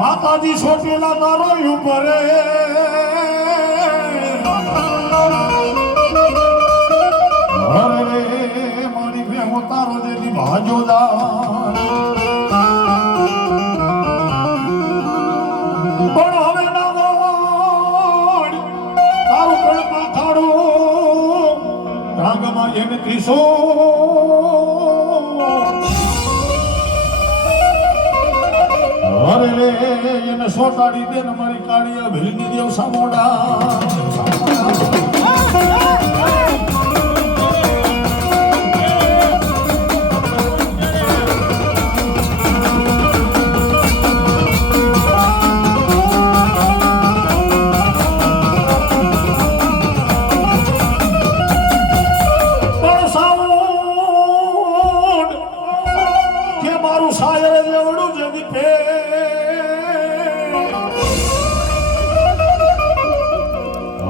માતાજી છોટેલા તારો ઉપર અરે મારી ભેહો તારો જેની ભાજો પણ હવે ના તારું કળમાં થાડું રાગમાં એને ત્રીસો અરે રે એને સોટાડી દે ને મારી કાળિયા ભીલની દેવ સામોડા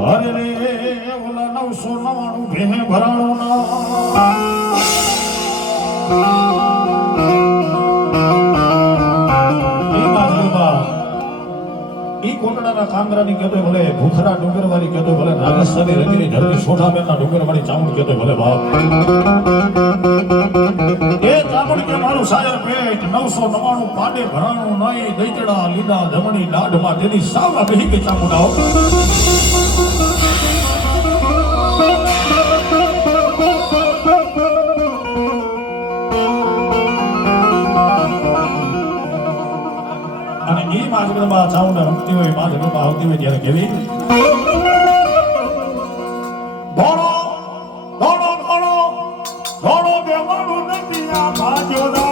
અરે રે ઓલા 999 ભેહે ભરાણું ના ઈ કોટડાના કાંગરાની કહેતો ભલે ભૂખરા ડુંગરવાળી કહેતો ભલે રાજસ્થાની રંગીની ધરતી સોઢાબેનના ડુંગરવાળી ચામુંડ કહેતો ભલે બાપ એ ચામુંડ કે મારું સાયર પેટ 999 પાડે ભરાણું નહીં દૈતડા લીલા ધમણી દાઢમાં તેની સાવા બેહી ગઈ ચામુંડ આવો અને એ માજગરમાં ચાઉંડ રમતી હોય માજગરમાં આવતી હોય ત્યારે કેવી ધોળો ધોળો ધોળો ધોળો દેવાનું નથી આ ભાજો દાય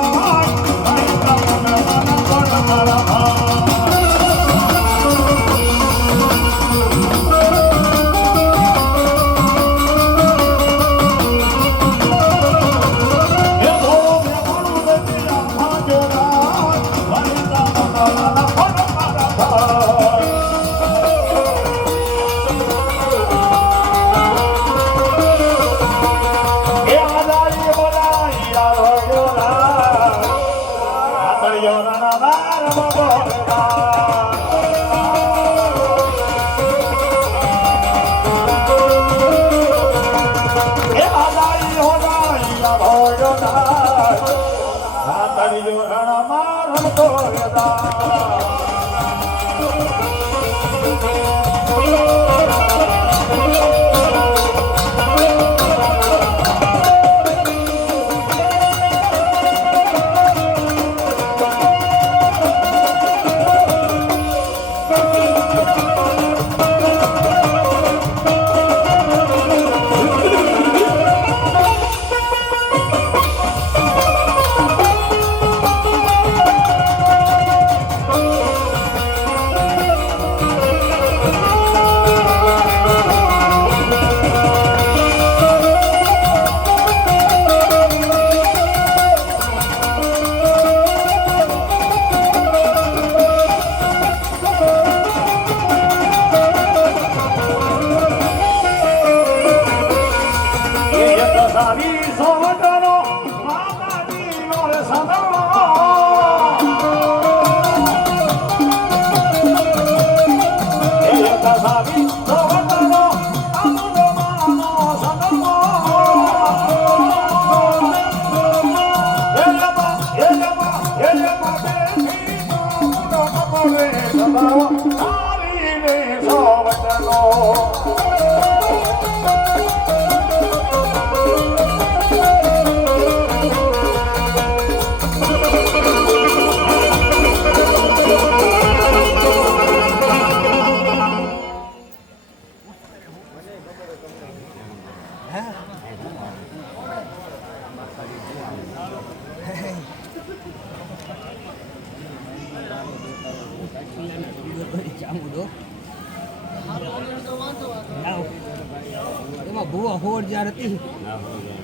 એમાં ભૂવા હોડ જ્યાં હતી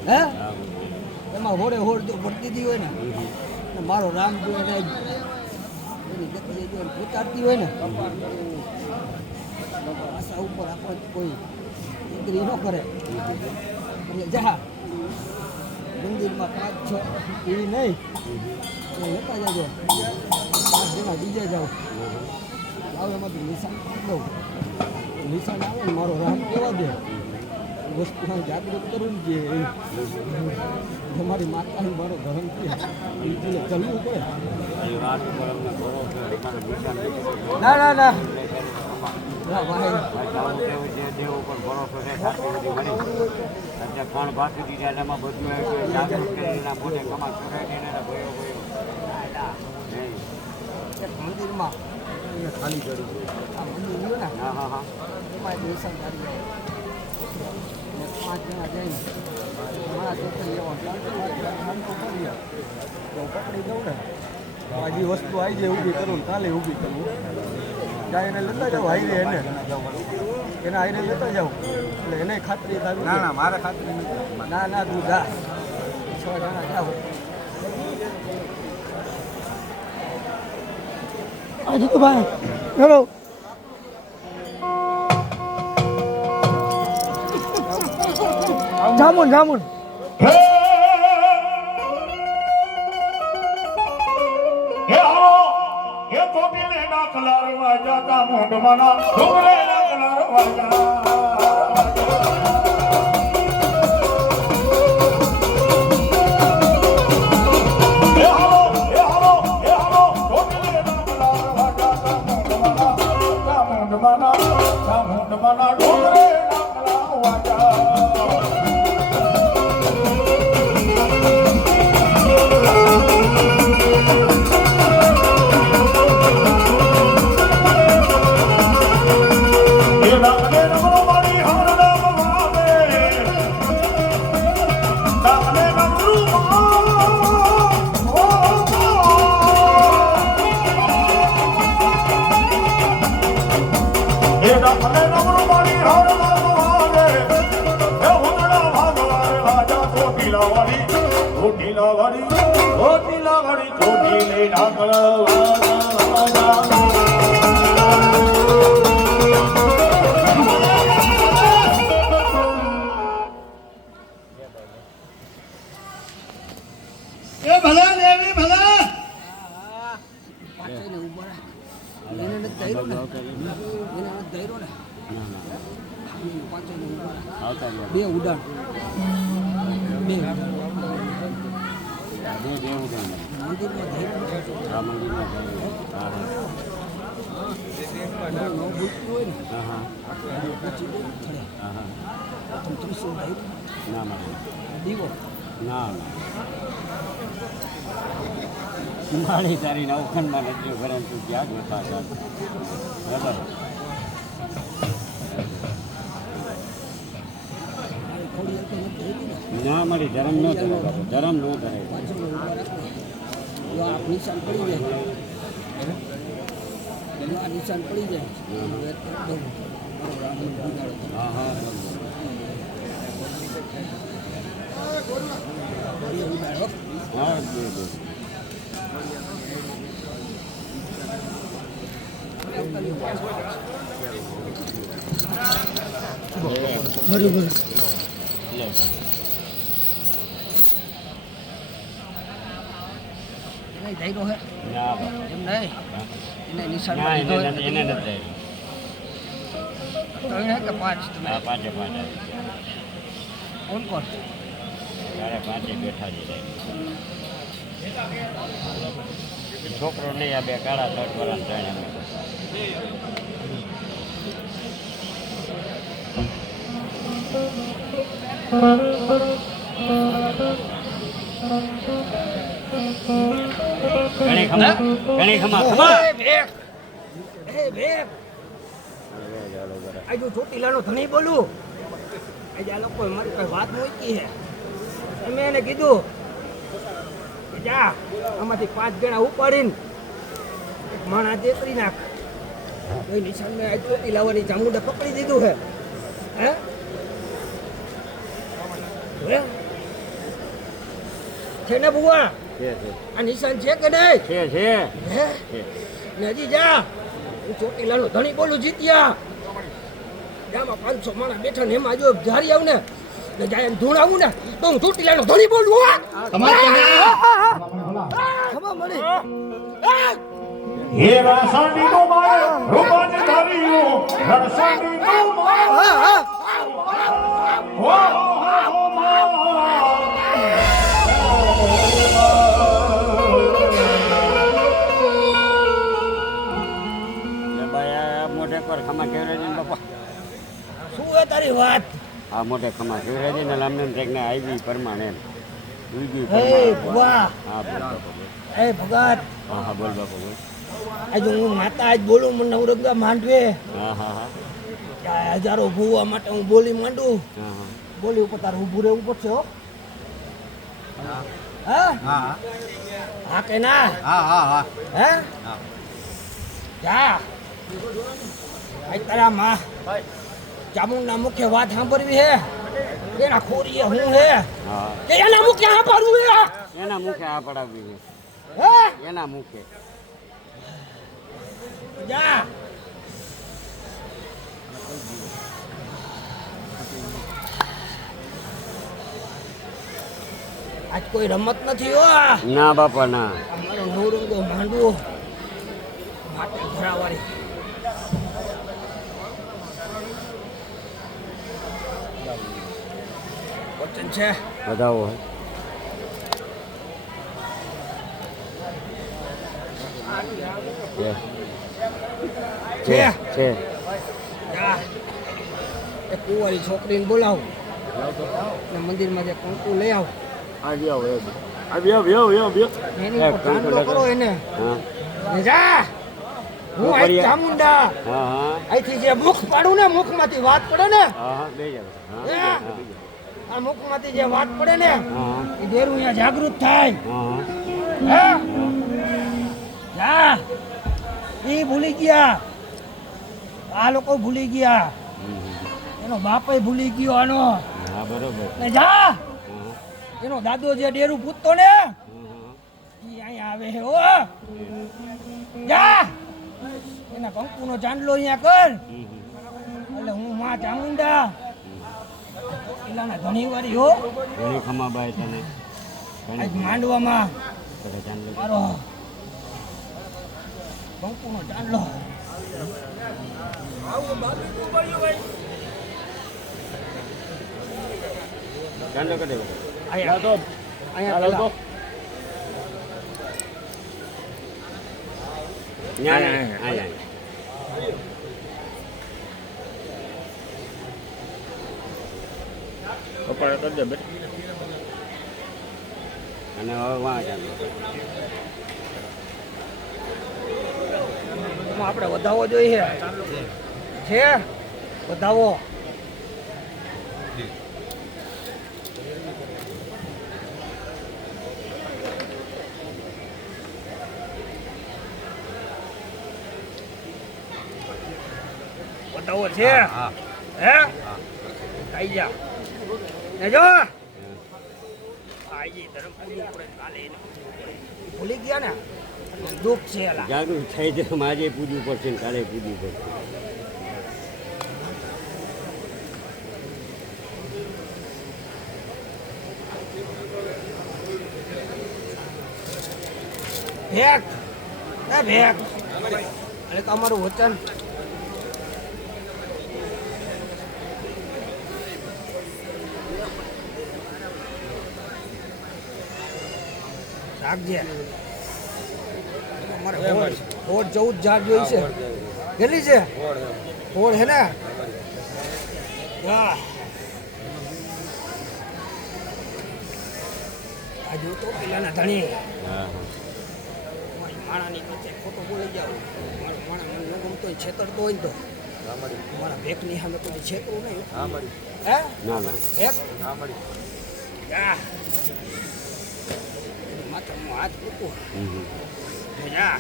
હે એમાં હોડે હોડ જો ભરતી હતી હોય ને મારો રામ જો એને એની ગતિ જો ઉતારતી હોય ને આશા ઉપર આપણે કોઈ દીકરી ન કરે એટલે જા મંદિરમાં 5-6 એ નહીં લેતા જજો 5 જણા બીજે જાઓ આવ એમાંથી નિશાન દઉં નિશાન આવે ને મારો રામ કેવા દે વસ્તુ જાગૃત કરું ને જે તમારી માતાને મારો ધર્મ છે એને ચલવું પડે ના ના ના મંદિરમાં ખાલી કરી આ મંદિર ને એમાં નિશાન કાઢી જાય 5 જણા જઈને મારા ચોથે લેવા પકડી દઉં ને આ જે વસ્તુ આવી જાય ઊભી કરું ને કાલે ઊભી કરું ત્યાં એને લેતા જાઓ હાઈરે એને હાઈરે લેતા જાઓ એટલે એને ખાતરી થવી ના ના મારે ખાતરી નથી ના ના તું જા 6 જણા જાઓ આજે તો ભાઈ હેલો જામુન જામુન હે આવો એ કોપીને ના કલારવા જાતા મોઢમાના ડુંગરે ના કલારવા જા બે ઉડાન બે મારી તારી નવખંડમાં નથી પરંતુ ક્યાંક નતા બરાબર ના મારી ધરમ ન કરે ધરમ ન કરે નિશાન પડી જાય નિશાન પડી જાય હા હા હા બરોબર નહીં હે એમ નહીં એને નિશાન એને નથી ત્રણ કે પાંચ તમે પાંચે પાંચ કોણ કોણ ત્યારે પાંચે બેઠા છે છોકરો નહીં આ બે કાળા શર્ટ વાળા ત્રણ અમે ઘણી ખમા આજુ ચોટીલાનો ધણી બોલું આજે આ લોકો મારી કઈ વાત મૂકી છે મેં એને કીધું કે જા આમાંથી 5 જણા ઉપાડીને એક માણા દેતરી નાખ તો નિશાનને આજ ચોટીલાવાની ચામુંડા પકડી દીધું છે હે છે ને બુવા આ નિશાન છે કે નહીં છે હે ને હજી જા હું ચોટીલાનો ધણી બોલું જીત્યા ગામમાં 500 માણસ બેઠા ને એમાં જો ધારી આવું ને જાય એમ ધૂણ આવું ને તો હું ચોટીલાનો ધણી બોલું હે રણસાંડી નો માય રૂપાજ ધારીઓ રણસાંડી નો માય હો મોઢે પર ખમા કેવરે ને બાપા શું હે તારી વાત આ મોઢે ખમા કેવરે ને લામને ટેકને આવી પરમાણે ઉઈગી હે વાહ હા બોલ બાપા હે ભગત હા બોલ બાપા બોલ આજે હું માતા આજ બોલું મને નવરંગા માંડવે હા હજારો ભૂવા માટે હું બોલી માંડું હા બોલી ઉપર તારે ઊભું રહેવું પડશે હો હા હા કે ના હે જા આજ તારા માં ચામુંડના મુખ્ય વાત સાંભળવી હે એના ખોરીએ હું હે હા કે એના મુખ્ય સાંભળવું હે એના મુખે આ પડાવી છે હે એના મુખે જા આજ કોઈ રમત નથી હો ના બાપા ના. અમારો નવરંગો માંડવો માટે ભરાવાળી વચન છે બતાવો. છે છે જા એ કુંવારી છોકરીને બોલાવ ને મંદિરમાં જે કંકુ લઈ આવ આવી આવો આવી આવો એની ઉપર ચાંદલો કરો એને હા ને જા હું આઈ ચામુંડા હા હા અહીંથી જે મુખ પાડું ને મુખમાંથી વાત પડે ને હા બે જાવ. હે? હા આ મુખમાંથી જે વાત પડે ને હા એ દેરું અહીંયા જાગૃત થાય હા હે જા એ ભૂલી ગયા આ લોકો ભૂલી ગયા એનો બાપય ભૂલી ગયો આનો હા બરોબર. ને જા હા એનો દાદો જે ડેરું પૂછતો ને હા ઈ અહીંયા આવે હે ઓ જા એના કંકુનો ચાંદલો અહીંયા કર એટલે હું માં ચામુંડા પેલાના ઘણી વારી હો ઘણી ખમાબાઈ તને આજ માંડવામાં ઘણી ચાંદલો મારો કંકુનો ચાંદલો ચાંદલો કરી દે. અહીંયા તો અહીંયા પેલા ન્યા ન્યા ન્યા. કપાળ કરી દે બેટા. અને હવે વાં ચાંદલો. એમાં આપણે વધાવો જોઈએ છે વધાવો વધાવો છે હે ખાઈ જા ને જો આઈ ધર્મ પૂરું પડે કાલે ભૂલી ગયા ને દુઃખ છે એલા જાગૃત થઈ જાય. આજે પૂજવું પડશે ને કાલે પૂજવું પડશે. ભેક એ ભેક એટલે તમારું વચન રાખજે અમારે હોડ 14 જાગ જોઈ છે કેટલી છે હોડ હે ને વાહ આજુ તો પેલાના ધણી હા મારી માણાની વચ્ચે ખોટો બોલી જાવ મારો માણા મને ન ગમતો હોય છેતરતો હોય ને તો મારા ભેકની સામે કોઈ છેતરું નહીં હે ના ના એક જા માથામાં હાથ મૂકું જા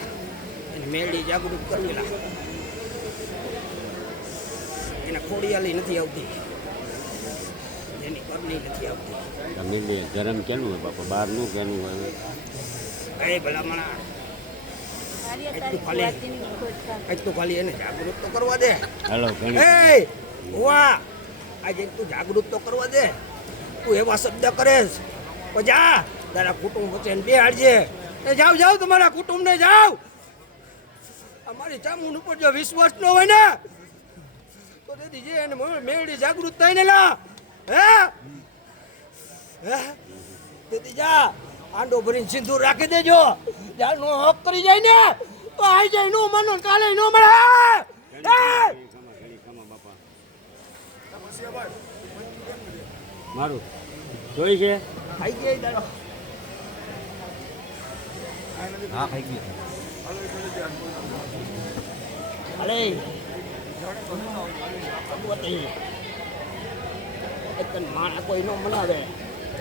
એને મેળી જાગૃત કરવી લા એને ખોડિયાલી નથી આવતી એની કરની નથી આવતી તમે બે ગરમ કેનું હોય બાપા બહારનું કેનું હોય કઈ ભલામણા એટલું ખાલી એને જાગૃત તો કરવા દે હાલો ઘણી એ વાહ આજે તું જાગૃત તો કરવા દે તું એવા શબ્દ કરેશ તો જા તારા કુટુંબ વચ્ચે બેહાડજે ને જાવ જાવ તમારા કુટુંબને જાવ અમારી ચામુંડ ઉપર જો વિશ્વાસ ન હોય ને તો તેથી જે એને મેળી જાગૃત થઈને લા હે તેથી જા આંડો ભરીને સિંદૂર રાખી દેજો જ્યાં નો હક કરી જાય ને તો આઈ જાય નો માનો કાલે નો મળે ઘણી ખમા બાપા મારું જોઈ છે ખાઈ ગઈ દાડો હા ખાઈ ગઈ અરે ભગવતી એક માણા કોઈ નો મનાવે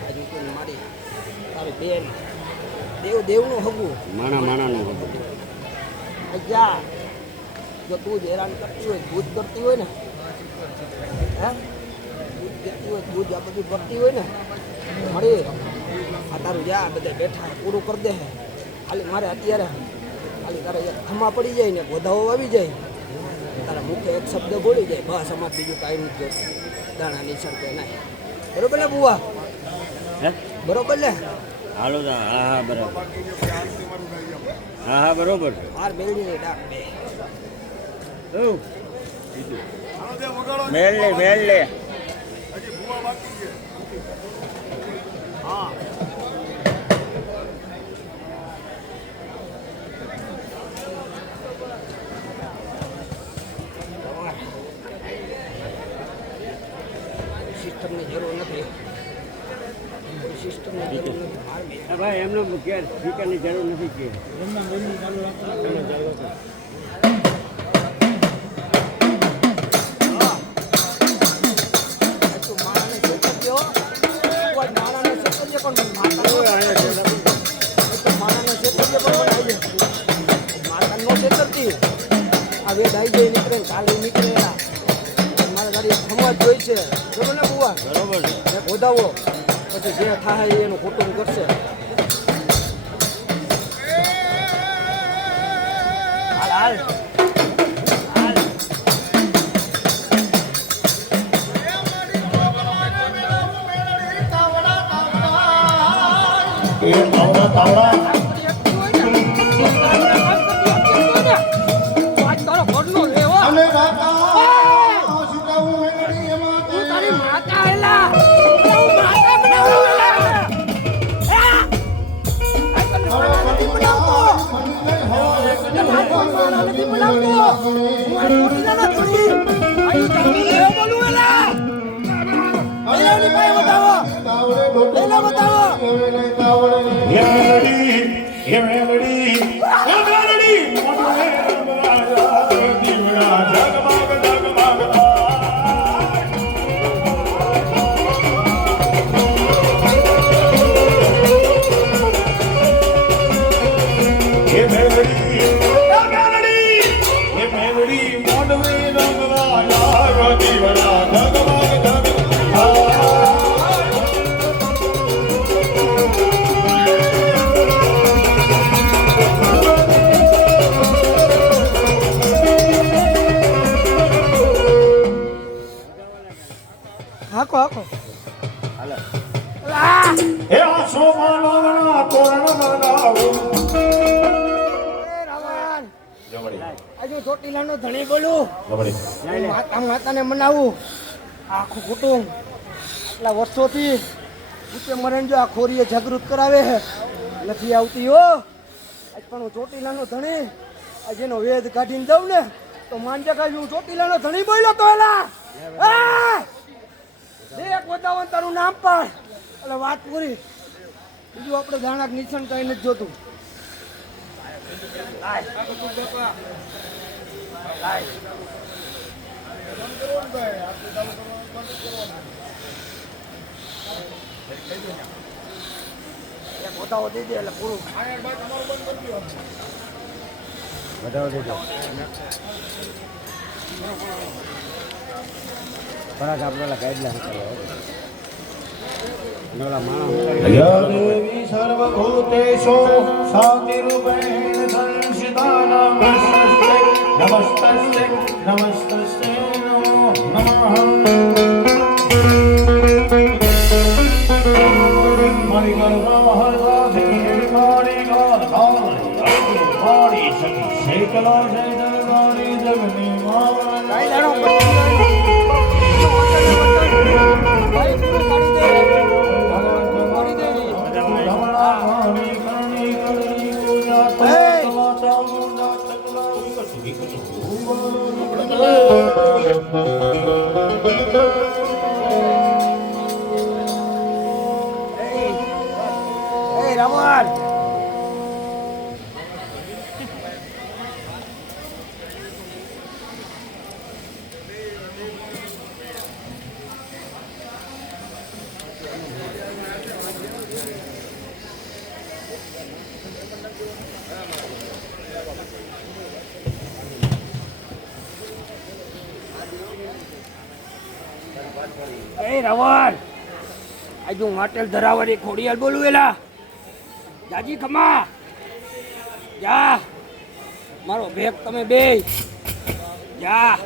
હજુ કોઈ મારી તારી બેન દેવ દેવનું હગું માણાનું જા જો તું જ હેરાન કરતી હોય દૂધ કરતી હોય ને હે દૂધ દેતી હોય દૂધ આ બધું કરતી હોય ને મળી આ તારું જા બધા બેઠા પૂરું કરી દે ખાલી મારે અત્યારે ખાલી તારે એક ખમા પડી જાય ને ગોધાઓ આવી જાય તારા મુખે એક શબ્દ બોલી જાય બસ અમારે બીજું કાંઈ નથી જોતું દાણાની સડકે નાય બરોબર ને બુવા હે બરોબર ને હાલો તો હા હા બરાબર હા હા બરોબર છે બાર મેળવીને ડાક બે શું મેળ લે સિસ્ટમની જરૂર નથી સિસ્ટમની જરૂર નથી બાર બે હા ભાઈ એમનો ગેર સ્પીકરની જરૂર નથી કે તું માણાને છેતરજો કોઈ માણાને છેતરજો પણ માણાને છેતરજો પણ આવી માતા નો છેતરતી આ વેદ આવી જાય નીકળે ને કાલે નીકળે મારા ગાડી સમજ જોઈ છે બરોબર ને બુવા બરોબર છે એક હોદાવો પછી જે થાય એનું કુટુંબ કરશે હાલ હાલ હાલ એ તાવડા તાવડા અને રાતા સીતાવું વેંગડી એમાં તે એ મેલડી મોઢે રાજા દીવડા જગમગ જગમગ એ મેલડી મોઢે રાજા દીવડા જગમગ જગમગ હાકો હાકો હાલો એ આસો માનવના તોરણ લગાવું રાવણ જમણી આજુ ચોટીલાનો ધણી બોલું જમણી માતાને મનાવું આખું કુટુંબ એટલા વર્ષોથી ઉચ્ચે મરણ જો આ ખોરીએ જાગૃત કરાવે નથી આવતી હો આજ પણ હું ચોટીલાનો ધણી આ જેનો વેદ કાઢીને દઉં ને તો માંજે કાઢી હું ચોટીલાનો ધણી બોલ્યો તો એલા દેખ બતાવો તારું નામ પણ એટલે વાત પૂરી બીજું આપણે જાણક નિશાન કઈ નથી જોતું બતાવો દઈ દે એટલે પૂરું બતાવો દેજો થોડાક આપણા ગાઈડલાઈન કરો નોલા માણસ યા દેવી સર્વભૂતેષુ શાંતિરૂપેણ સંસ્થિતા નમસ્તે નમસ્તે નમસ્તે નમો નમઃ મારી ગર્ભ હરવાથી મારી મારી સખી શેકલો છે જગવાની જગની માવન કાઈ દાડો ભાઈ પૂરું કાઢી દે કાઢી દે એ રાવણ એ રાવણ આજુ માટેલ ધરાવરી ખોડિયાલ બોલું એલા જાજી ખમા જા મારો ભેગ તમે બે જા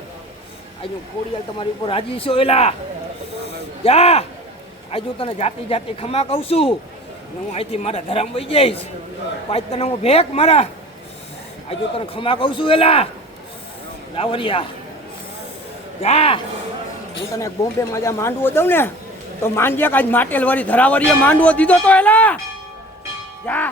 આજુ ખોડિયાલ તમારી ઉપર રાજી છો એલા જા આજ હું તને જાતિ જાતિ ખમા કહું છું ને હું અહીંથી મારા ધરામ વહી જઈશ તો આજ તને હું ભેક મારા આજ હું તને ખમા કહું છું એલા રાવરિયા જા હું તને બોમ્બેમાં જા માંડવો દઉં ને તો માંડજે આજ માટેલ વાળી ધરાવરીએ માંડવો દીધો તો એલા જા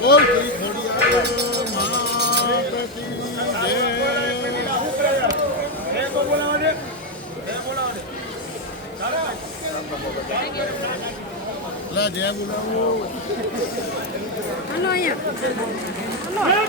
બોલ શ્રી ખોડિયાર માતની જય. લા જય બોલાવો. હાલો અહીંયા હાલો